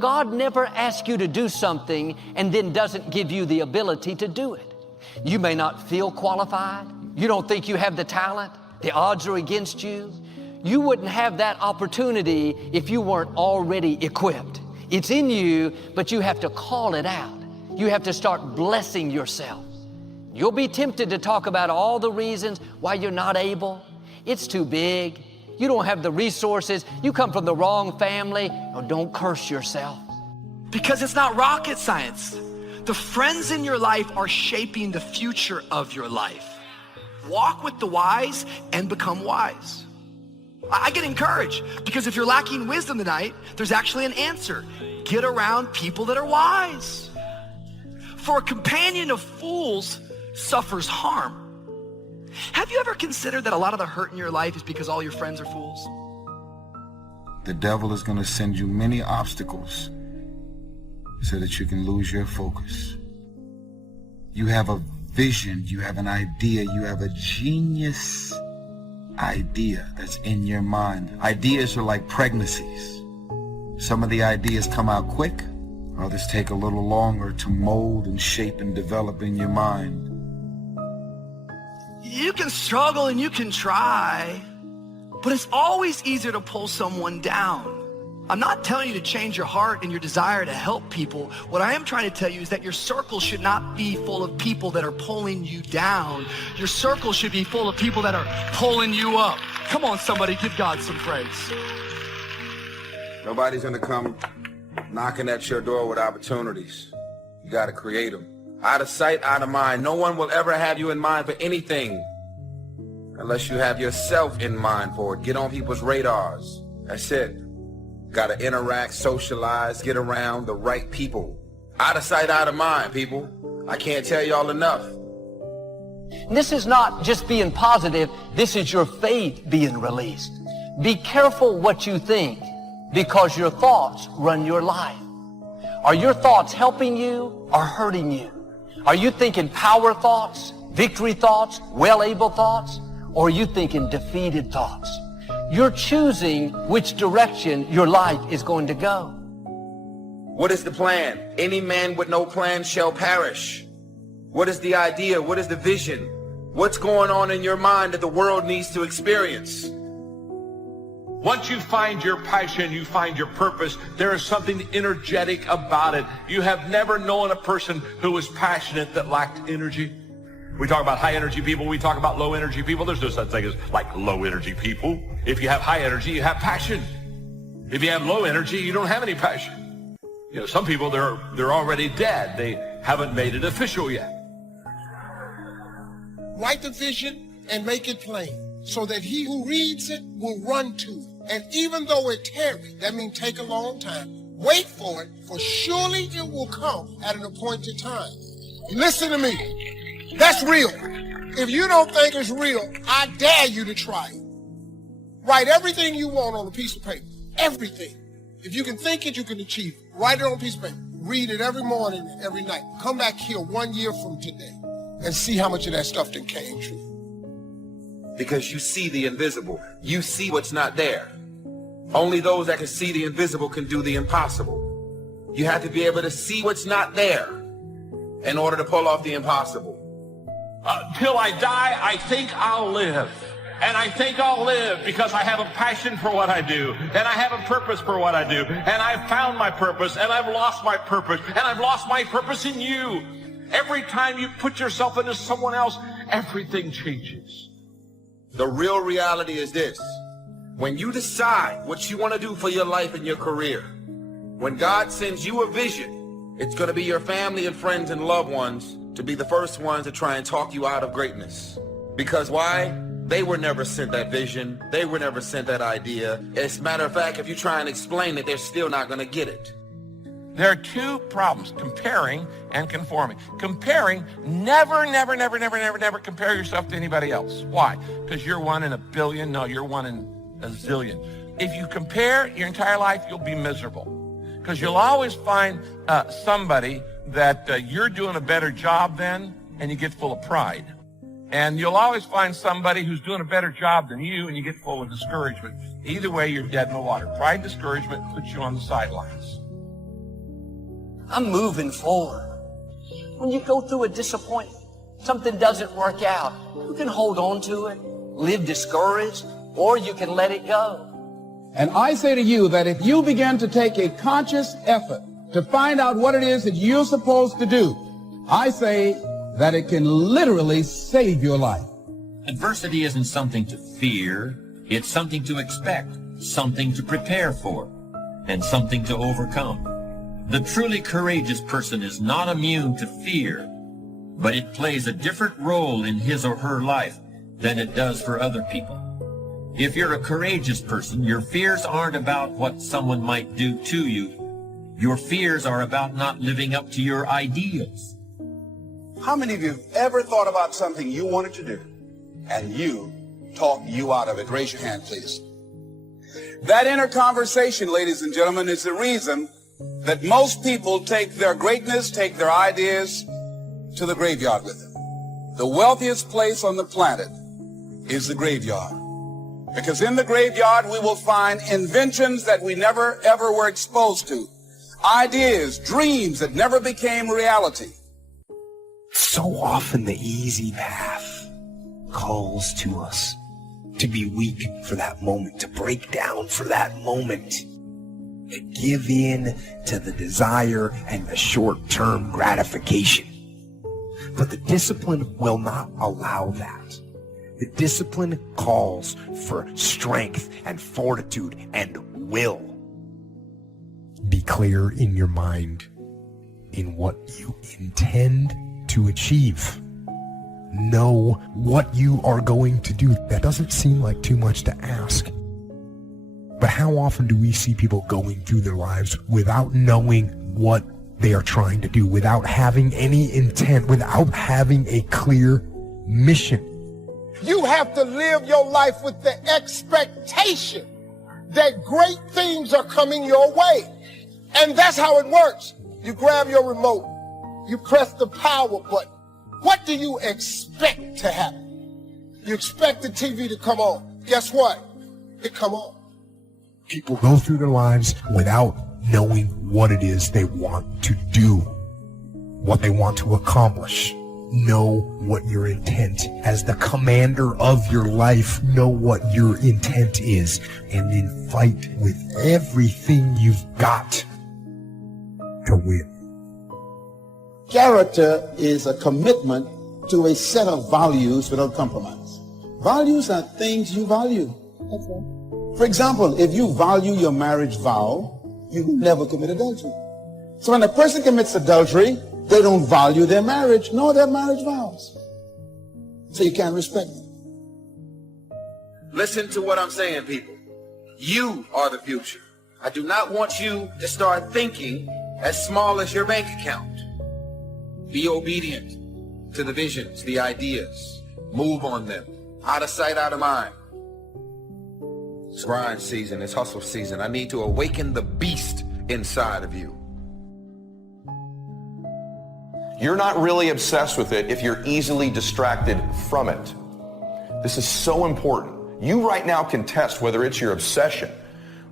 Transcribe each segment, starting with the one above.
God never asks you to do something and then doesn't give you the ability to do it. You may not feel qualified. You don't think you have the talent. The odds are against you. You wouldn't have that opportunity if you weren't already equipped. It's in you, but you have to call it out. You have to start blessing yourself. You'll be tempted to talk about all the reasons why you're not able. It's too big. You don't have the resources. You come from the wrong family. No, don't curse yourself. Because it's not rocket science. The friends in your life are shaping the future of your life. Walk with the wise and become wise. I get encouraged because if you're lacking wisdom tonight, there's actually an answer. Get around people that are wise. For a companion of fools suffers harm. Have you ever considered that a lot of the hurt in your life is because all your friends are fools? The devil is going to send you many obstacles so that you can lose your focus. You have a vision, you have an idea, you have a genius idea that's in your mind. Ideas are like pregnancies. Some of the ideas come out quick, others take a little longer to mold and shape and develop in your mind. You can struggle and you can try, but it's always easier to pull someone down. I'm not telling you to change your heart and your desire to help people. What I am trying to tell you is that your circle should not be full of people that are pulling you down. Your circle should be full of people that are pulling you up. Come on, somebody, give God some praise. Nobody's going to come knocking at your door with opportunities. You got to create them. Out of sight, out of mind. No one will ever have you in mind for anything unless you have yourself in mind for it. Get on people's radars. That's it. Got to interact, socialize, get around the right people. Out of sight, out of mind, people. I can't tell y'all enough. This is not just being positive. This is your faith being released. Be careful what you think because your thoughts run your life. Are your thoughts helping you or hurting you? Are you thinking power thoughts, victory thoughts, well-able thoughts, or are you thinking defeated thoughts? You're choosing which direction your life is going to go. What is the plan? Any man with no plan shall perish. What is the idea? What is the vision? What's going on in your mind that the world needs to experience? Once you find your passion, you find your purpose, there is something energetic about it. You have never known a person who was passionate that lacked energy. We talk about high energy people, we talk about low energy people. There's no such thing as like low energy people. If you have high energy, you have passion. If you have low energy, you don't have any passion. You know, some people, they're already dead. They haven't made it official yet. Write the vision and make it plain so that he who reads it will run to it. And even though it tarry, that means take a long time, wait for it, for surely it will come at an appointed time. Listen to me. That's real. If you don't think it's real, I dare you to try it. Write everything you want on a piece of paper. Everything. If you can think it, you can achieve it. Write it on a piece of paper. Read it every morning, every night. Come back here 1 year from today and see how much of that stuff then came true. Because you see the invisible. You see what's not there. Only those that can see the invisible can do the impossible. You have to be able to see what's not there in order to pull off the impossible. Till I die, I think I'll live. And I think I'll live because I have a passion for what I do. And I have a purpose for what I do. And I've found my purpose. And I've lost my purpose. And I've lost my purpose in you. Every time you put yourself into someone else, everything changes. The real reality is this. When you decide what you want to do for your life and your career, when God sends you a vision, it's going to be your family and friends and loved ones to be the first ones to try and talk you out of greatness. Because why? They were never sent that vision. They were never sent that idea. As a matter of fact, if you try and explain it, they're still not going to get it. There are two problems, comparing and conforming. Comparing, never compare yourself to anybody else. Why? Because you're one in a billion. No, you're one in a zillion. If you compare your entire life, you'll be miserable. Because you'll always find somebody that you're doing a better job than, and you get full of pride. And you'll always find somebody who's doing a better job than you, and you get full of discouragement. Either way, you're dead in the water. Pride, discouragement puts you on the sidelines. I'm moving forward. When you go through a disappointment, something doesn't work out, you can hold on to it, live discouraged, or you can let it go. And I say to you that if you begin to take a conscious effort to find out what it is that you're supposed to do, I say that it can literally save your life. Adversity isn't something to fear. It's something to expect, something to prepare for, and something to overcome. The truly courageous person is not immune to fear, but it plays a different role in his or her life than it does for other people. If you're a courageous person, your fears aren't about what someone might do to you. Your fears are about not living up to your ideals. How many of you have ever thought about something you wanted to do and you talked you out of it? Raise your hand, please. That inner conversation, ladies and gentlemen, is the reason that most people take their greatness, take their ideas to the graveyard with them. The wealthiest place on the planet is the graveyard. Because in the graveyard, we will find inventions that we never, ever were exposed to. Ideas, dreams that never became reality. So often the easy path calls to us to be weak for that moment, to break down for that moment, to give in to the desire and the short-term gratification. But the discipline will not allow that. The discipline calls for strength and fortitude and will. Be clear in your mind in what you intend to achieve. Know what you are going to do. That doesn't seem like too much to ask. But how often do we see people going through their lives without knowing what they are trying to do, without having any intent, without having a clear mission? You have to live your life with the expectation that great things are coming your way. And that's how it works. You grab your remote, you press the power button. What do you expect to happen? You expect the TV to come on. Guess what? It come on. People go through their lives without knowing what it is they want to do, what they want to accomplish. Know what your intent, as the commander of your life, know what your intent is, and then fight with everything you've got to win. Character is a commitment to a set of values without compromise. Values are things you value. That's right. For example, if you value your marriage vow, you will never commit adultery. So when a person commits adultery, they don't value their marriage nor their marriage vows. So you can't respect them. Listen to what I'm saying, people. You are the future. I do not want you to start thinking as small as your bank account. Be obedient to the visions, the ideas. Move on them. Out of sight, out of mind. It's grind season. It's hustle season. I need to awaken the beast inside of you. You're not really obsessed with it if you're easily distracted from it. This is so important. You right now can test whether it's your obsession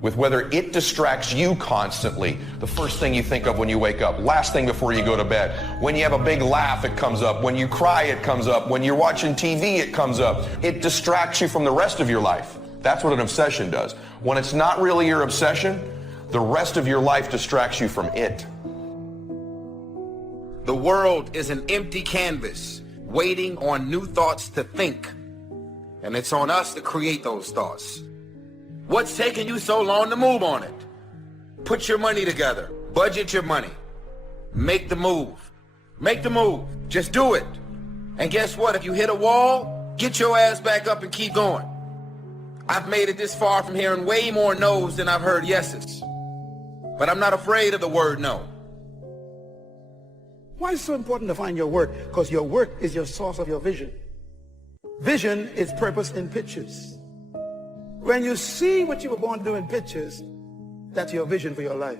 with whether it distracts you constantly. The first thing you think of when you wake up, last thing before you go to bed. When you have a big laugh, it comes up. When you cry, it comes up. When you're watching TV, it comes up. It distracts you from the rest of your life. That's what an obsession does. When it's not really your obsession, the rest of your life distracts you from it. The world is an empty canvas waiting on new thoughts to think. And it's on us to create those thoughts. What's taking you so long to move on it? Put your money together. Budget your money. Make the move. Make the move. Just do it. And guess what? If you hit a wall, get your ass back up and keep going. I've made it this far from hearing way more no's than I've heard yeses. But I'm not afraid of the word no. Why is it so important to find your work? Because your work is your source of your vision. Vision is purpose in pictures. When you see what you were born to do in pictures, that's your vision for your life.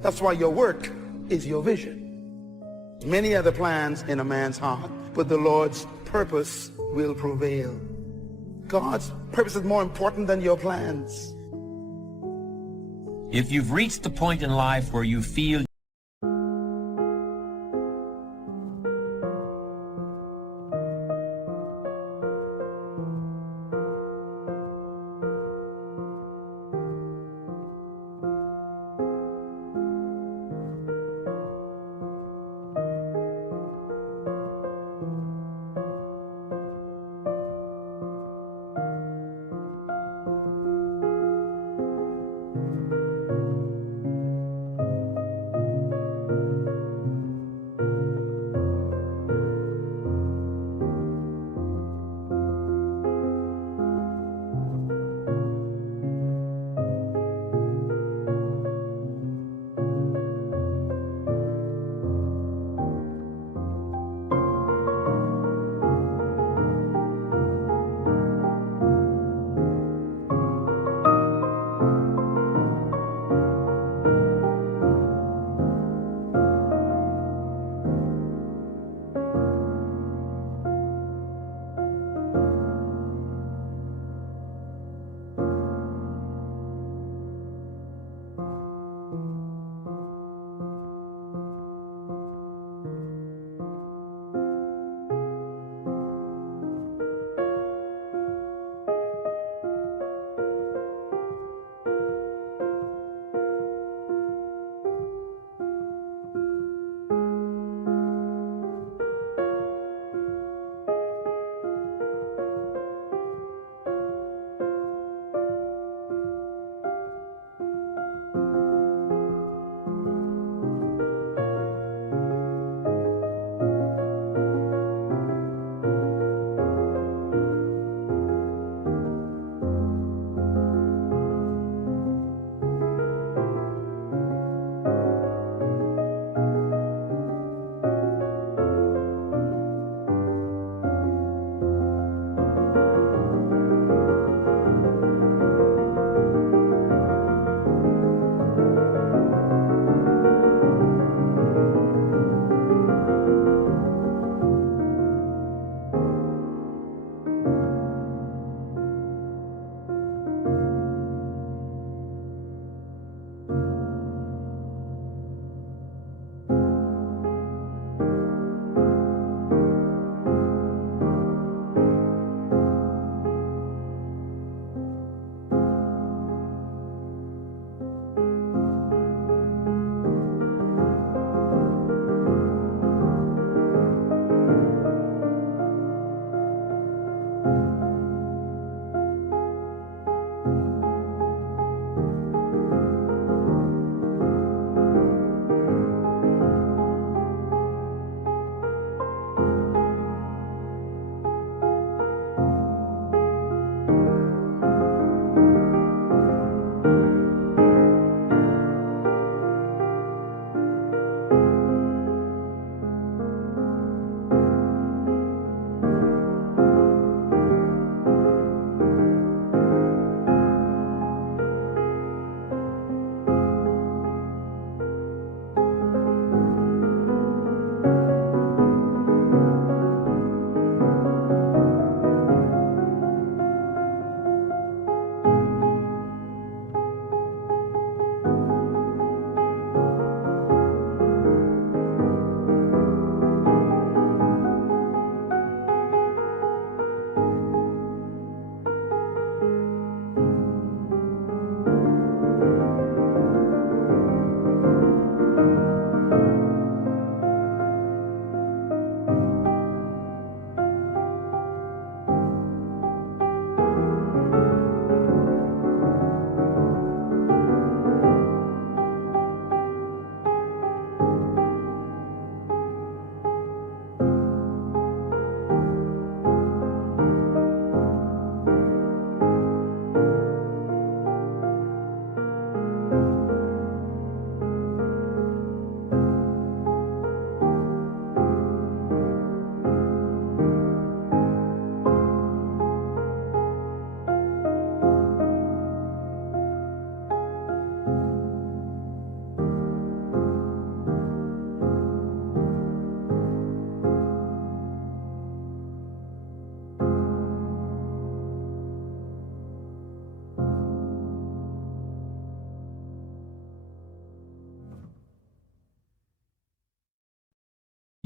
That's why your work is your vision. Many are the plans in a man's heart, but the Lord's purpose will prevail. God's purpose is more important than your plans. If you've reached the point in life where you feel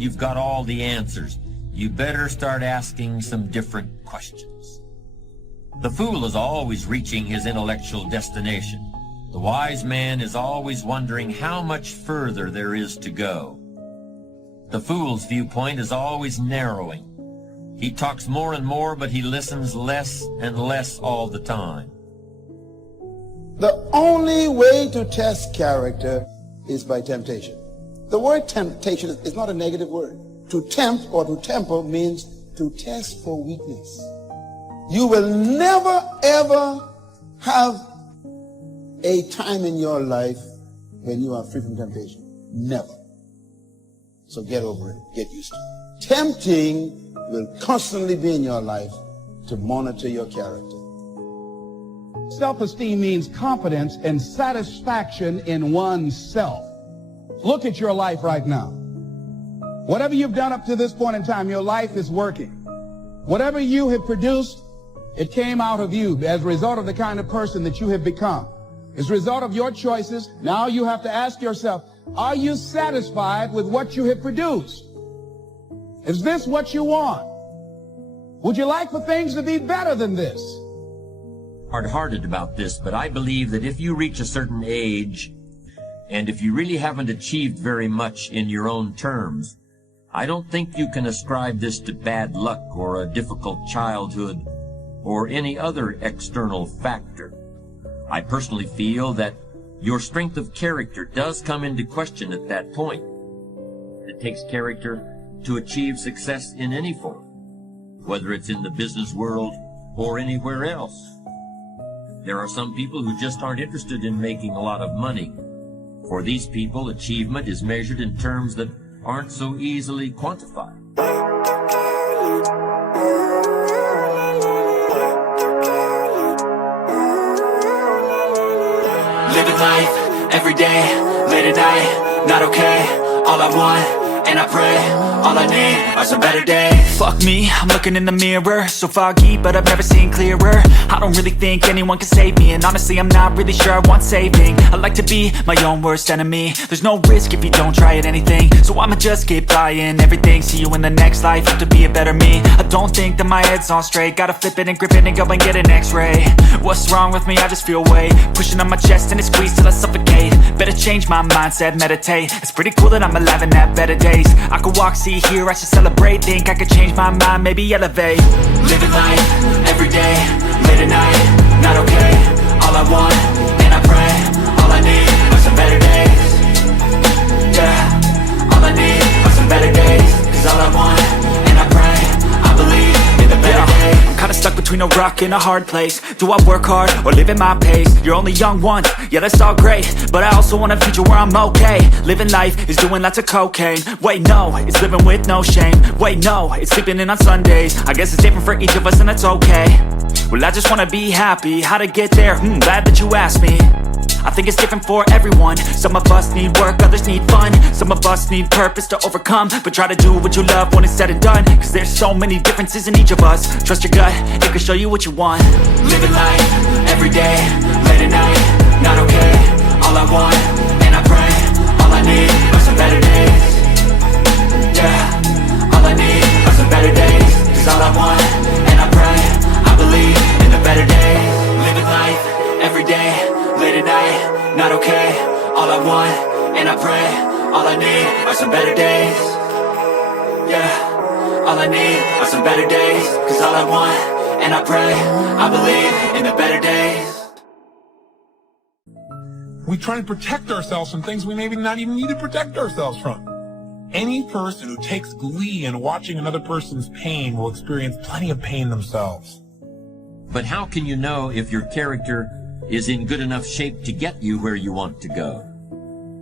you've got all the answers. You better start asking some different questions. The fool is always reaching his intellectual destination. The wise man is always wondering how much further there is to go. The fool's viewpoint is always narrowing. He talks more and more, but he listens less and less all the time. The only way to test character is by temptation. The word temptation is not a negative word. To tempt or to temper means to test for weakness. You will never ever have a time in your life when you are free from temptation. Never. So get over it. Get used to it. Tempting will constantly be in your life to monitor your character. Self-esteem means confidence and satisfaction in oneself. Look at your life right now. Whatever you've done up to this point in time, your life is working. Whatever you have produced, it came out of you as a result of the kind of person that you have become. As a result of your choices, now you have to ask yourself, are you satisfied with what you have produced? Is this what you want? Would you like for things to be better than this? Hard-hearted about this, but I believe that if you reach a certain age, and if you really haven't achieved very much in your own terms, I don't think you can ascribe this to bad luck or a difficult childhood or any other external factor. I personally feel that your strength of character does come into question at that point. It takes character to achieve success in any form, whether it's in the business world or anywhere else. There are some people who just aren't interested in making a lot of money. For these people, achievement is measured in terms that aren't so easily quantified. Living life, every day, late at night, not okay. All I want, and I pray, all I need are some better days. Fuck me, I'm looking in the mirror, so foggy, but I've never seen clearer. I don't really think anyone can save me, and honestly I'm not really sure I want saving. I like to be my own worst enemy. There's no risk if you don't try at anything, so I'ma just keep trying everything. See you in the next life, have to be a better me. I don't think that my head's on straight, gotta flip it and grip it and go and get an x-ray. What's wrong with me? I just feel weight pushing on my chest and it squeezes till I suffocate. Better change my mindset, meditate. It's pretty cool that I'm alive and have better days. I could walk, see, hear, I should celebrate. Think I could change my mind, maybe elevate. Living life, every day, late at night, not okay. All I want, and I pray, all I need are some better days. Yeah, all I need are some better days. Cause all I want, and I pray, I believe in the better days. I'm kinda stuck between a rock and a hard place. Do I work hard or live at my pace? You're only young once, yeah that's all great, but I also want a future where I'm okay. Living life is doing lots of cocaine. Wait no, it's living with no shame. Wait no, it's sleeping in on Sundays. I guess it's different for each of us and that's okay. Well I just wanna be happy, how to get there? Glad that you asked me. I think it's different for everyone. Some of us need work, others need fun. Some of us need purpose to overcome. But try to do what you love when it's said and done. Cause there's so many differences in each of us. Trust your gut, it can show you what you want. Living life, every day, late at night, not okay. All I want, and I pray, all I need are some better days. Yeah, all I need are some better days. Cause all I want, and I pray, I believe in the better days. Living life, every day, late at night, not okay. All I want, and I pray, all I need are some better days. Yeah, all I need are some better days. Cause all I want, and I pray, I believe in the better days. We try and protect ourselves from things we maybe not even need to protect ourselves from. Any person who takes glee in watching another person's pain will experience plenty of pain themselves. But how can you know if your character is in good enough shape to get you where you want to go?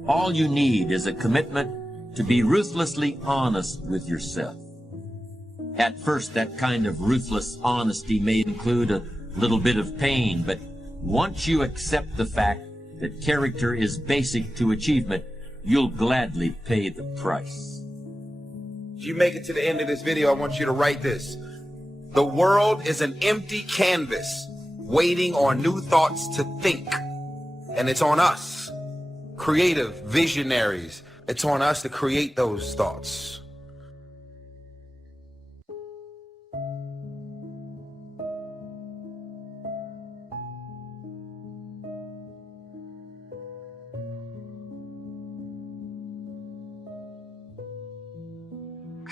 All you need is a commitment to be ruthlessly honest with yourself. At first, that kind of ruthless honesty may include a little bit of pain, but once you accept the fact that character is basic to achievement, you'll gladly pay the price. If you make it to the end of this video, I want you to write this. The world is an empty canvas waiting on new thoughts to think. And it's on us, creative visionaries. It's on us to create those thoughts.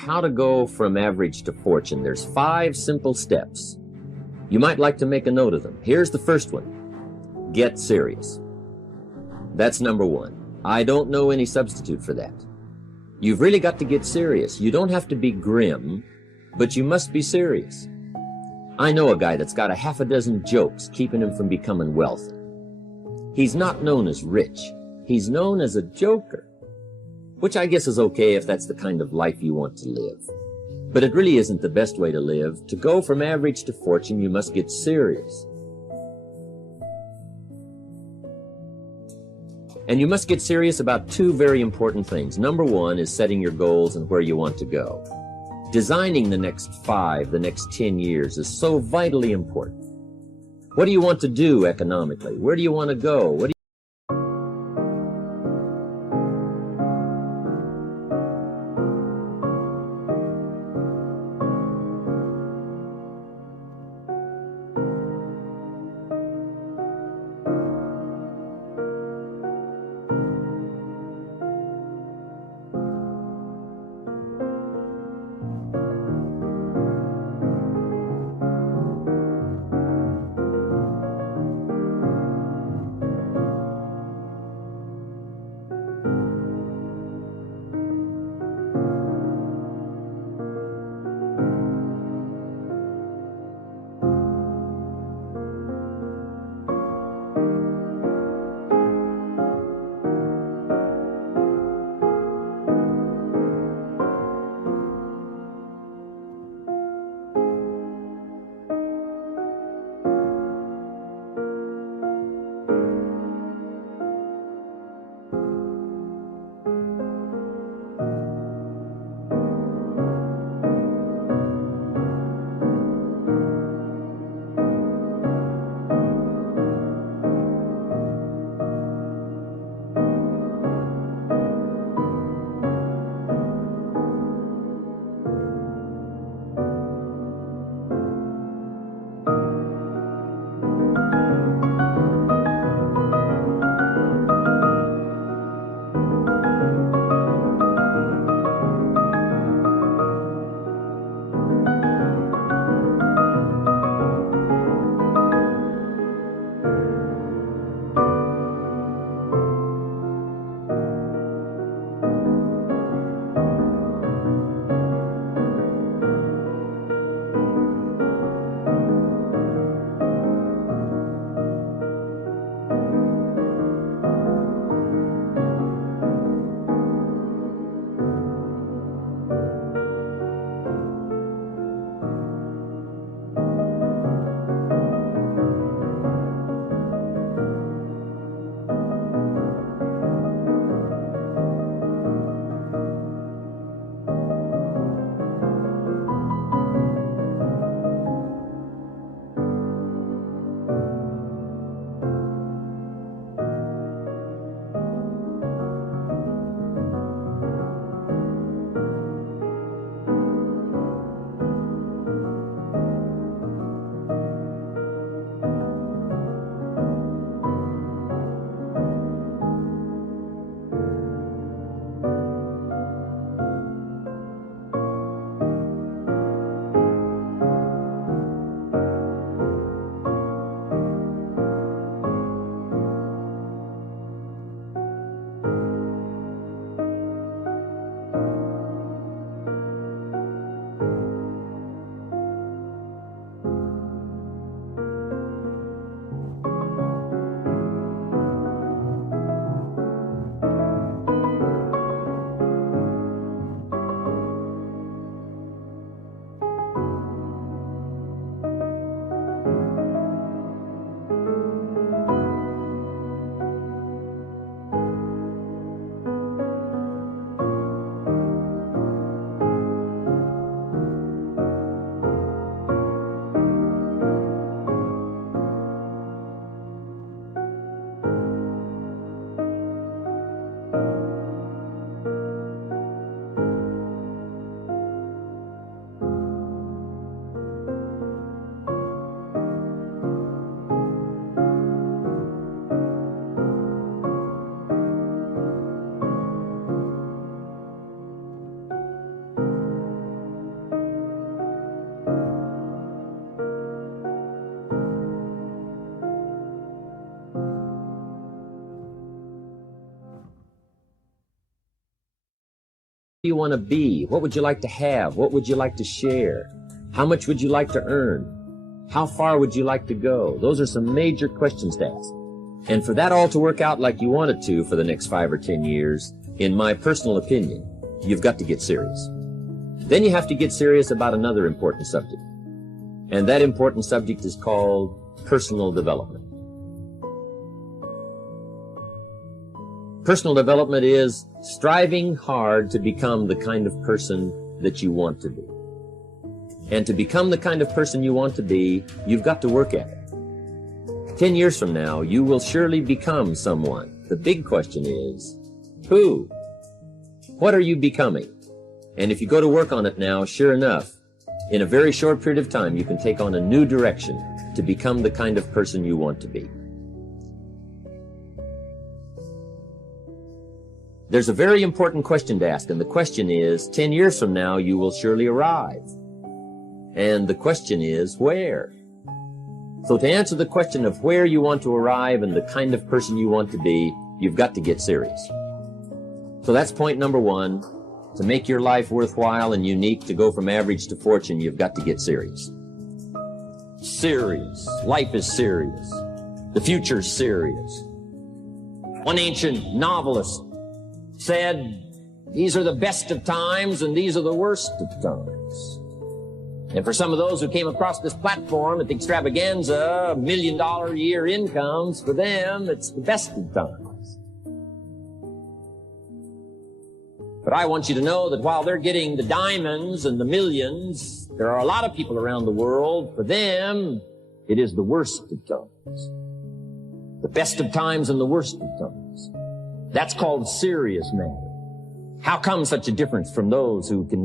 how to go from average to fortune. There's 5 simple steps. You might like to make a note of them. Here's the first one. Get serious. That's number 1. I don't know any substitute for that. You've really got to get serious. You don't have to be grim, but you must be serious. I know a guy that's got a half a dozen jokes keeping him from becoming wealthy. He's not known as rich. He's known as a joker, which I guess is okay if that's the kind of life you want to live. But it really isn't the best way to live. To go from average to fortune, you must get serious. And you must get serious about 2 very important things. Number 1 is setting your goals and where you want to go. Designing the next 5, the next 10 years is so vitally important. What do you want to do economically? Where do you want to go? What do you want to be? What would you like to have? What would you like to share? How much would you like to earn? How far would you like to go? Those are some major questions to ask. And for that all to work out like you want it to for the next 5 or 10 years, in my personal opinion, you've got to get serious. Then you have to get serious about another important subject. And that important subject is called personal development. Personal development is striving hard to become the kind of person that you want to be. And to become the kind of person you want to be, you've got to work at it. 10 years from now, you will surely become someone. The big question is, who? What are you becoming? And if you go to work on it now, sure enough, in a very short period of time, you can take on a new direction to become the kind of person you want to be. There's a very important question to ask, and the question is, 10 years from now, you will surely arrive. And the question is, where? So to answer the question of where you want to arrive and the kind of person you want to be, you've got to get serious. So that's point number one. To make your life worthwhile and unique, to go from average to fortune, you've got to get serious. Serious. Life is serious. The future's serious. One ancient novelist said, these are the best of times and these are the worst of times. And for some of those who came across this platform at the extravaganza, $1 million a year incomes, for them, it's the best of times. But I want you to know that while they're getting the diamonds and the millions, there are a lot of people around the world, for them, it is the worst of times. The best of times and the worst of times. That's called serious matter. How come such a difference from those who can...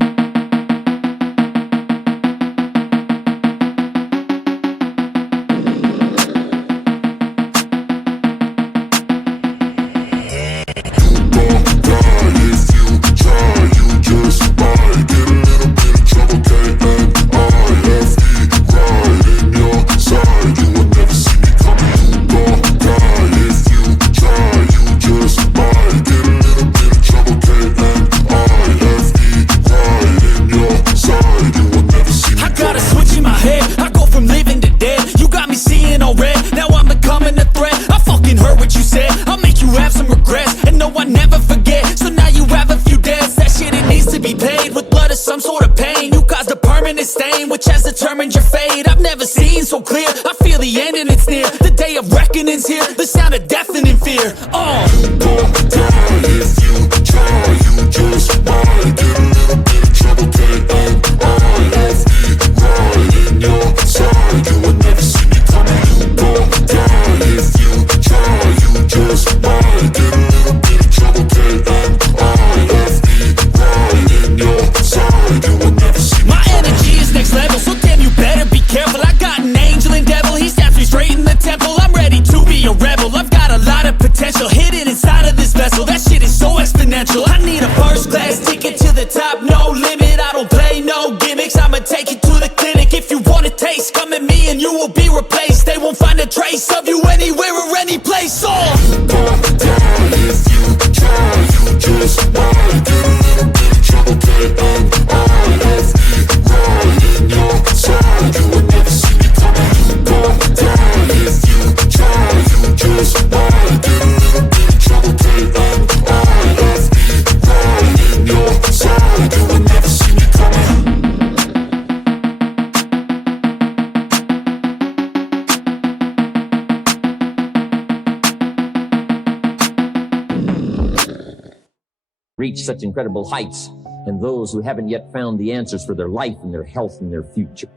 reach such incredible heights, and those who haven't yet found the answers for their life and their health and their future.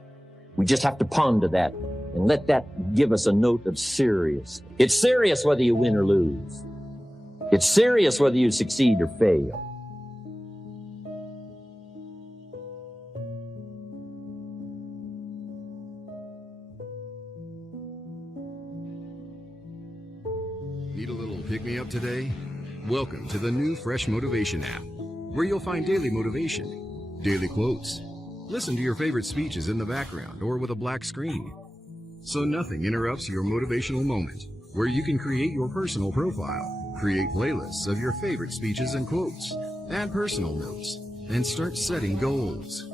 We just have to ponder that and let that give us a note of serious. It's serious whether you win or lose. It's serious whether you succeed or fail. Need a little pick-me-up today? Welcome to the new Fresh Motivation app, where you'll find daily motivation, daily quotes. Listen to your favorite speeches in the background or with a black screen, so nothing interrupts your motivational moment, where you can create your personal profile, create playlists of your favorite speeches and quotes, add personal notes, and start setting goals.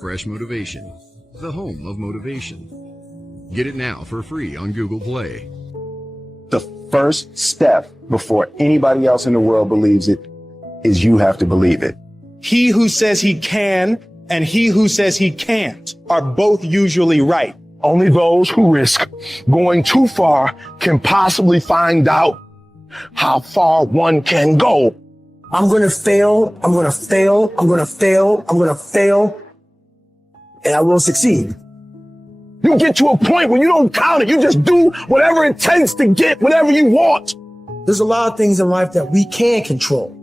Fresh Motivation, the home of motivation. Get it now for free on Google Play. The first step before anybody else in the world believes it is you have to believe it. He who says he can and he who says he can't are both usually right. Only those who risk going too far can possibly find out how far one can go. I'm going to fail. I'm going to fail. I'm going to fail. I'm going to fail. And I will succeed. You get to a point where you don't count it. You just do whatever it takes to get whatever you want. There's a lot of things in life that we can control,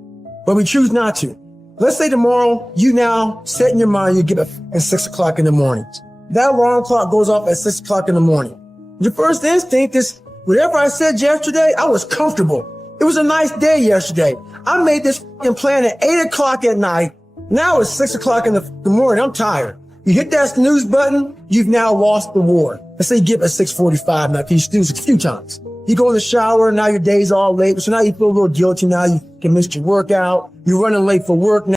but we choose not to. Let's say tomorrow, you now set in your mind, you get up at 6 o'clock in the morning. That alarm clock goes off at 6 o'clock in the morning. Your first instinct is, whatever I said yesterday, I was comfortable. It was a nice day yesterday. I made this plan at 8 o'clock at night. Now it's 6 o'clock in the morning. I'm tired. You hit that snooze button, you've now lost the war. Let's say you get up at 6:45 now, you snooze a few times. You go in the shower, now your day's all late, so now you feel a little guilty. Now you can miss your workout. You're running late for work now.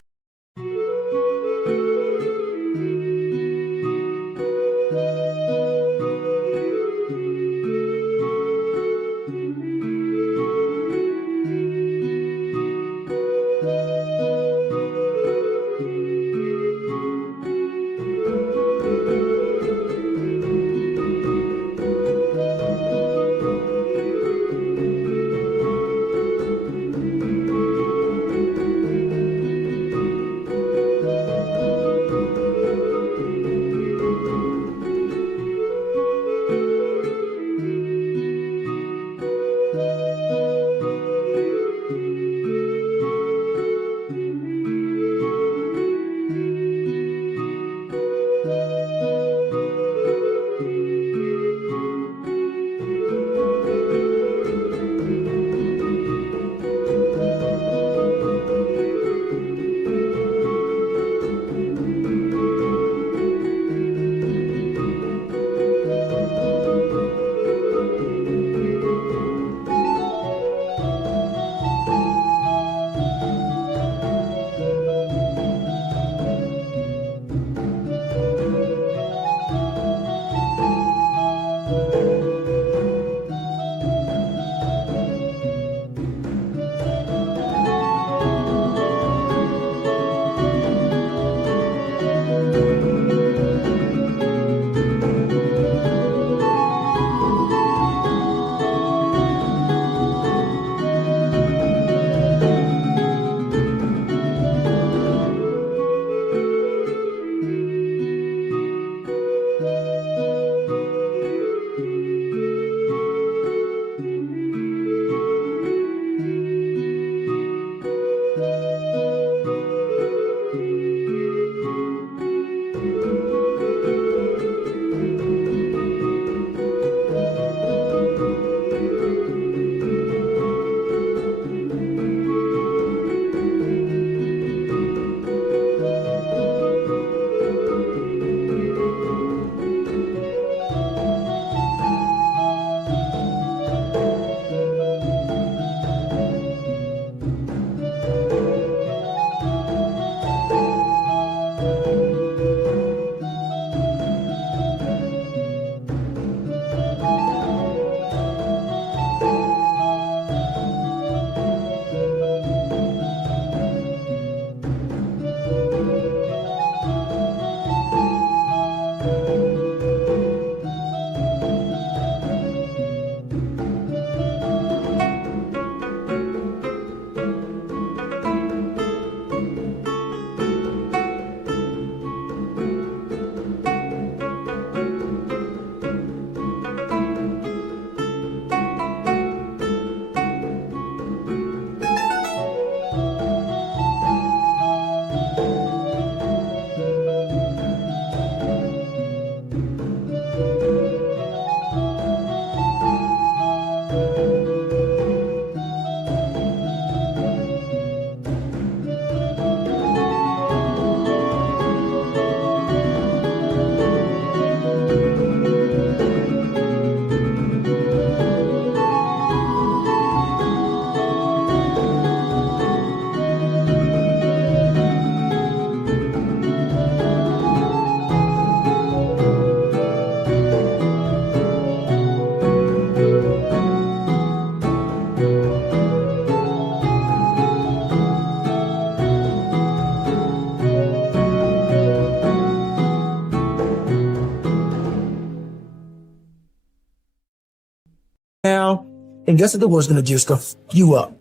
And guess what the war's going to do? It's going to f you up.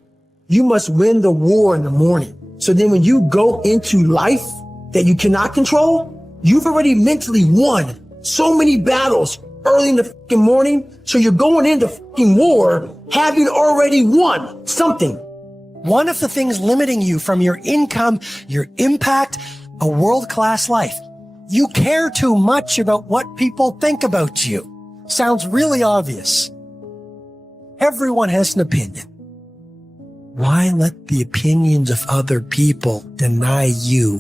You must win the war in the morning. So then when you go into life that you cannot control, you've already mentally won so many battles early in the fucking morning. So you're going into fucking war having already won something. One of the things limiting you from your income, your impact, a world-class life. You care too much about what people think about you. Sounds really obvious. Everyone has an opinion. Why let the opinions of other people deny you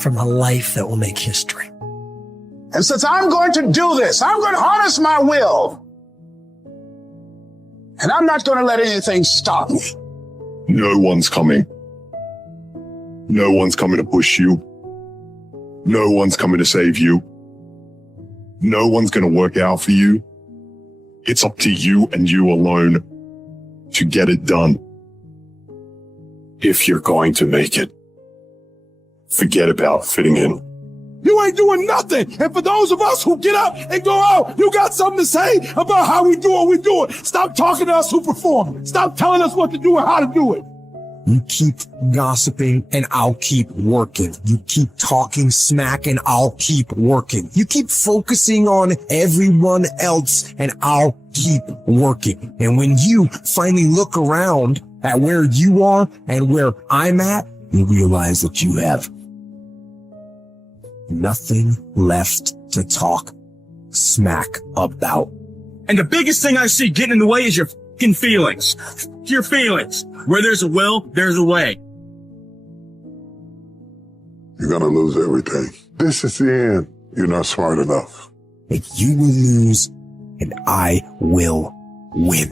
from a life that will make history? And since I'm going to do this, I'm going to harness my will. And I'm not going to let anything stop me. No one's coming. No one's coming to push you. No one's coming to save you. No one's going to work out for you. It's up to you and you alone to get it done. If you're going to make it, forget about fitting in. You ain't doing nothing. And for those of us who get up and go out, you got something to say about how we do what we do it. Stop talking to us who perform. Stop telling us what to do and how to do it. You keep gossiping and I'll keep working. You keep talking smack and I'll keep working. You keep focusing on everyone else and I'll keep working. And when you finally look around at where you are and where I'm at, you realize that you have nothing left to talk smack about. And the biggest thing I see getting in the way is your fucking feelings. Your feelings. Where there's a will, there's a way. You're gonna lose everything. This is the end. You're not smart enough. And you will lose and I will win.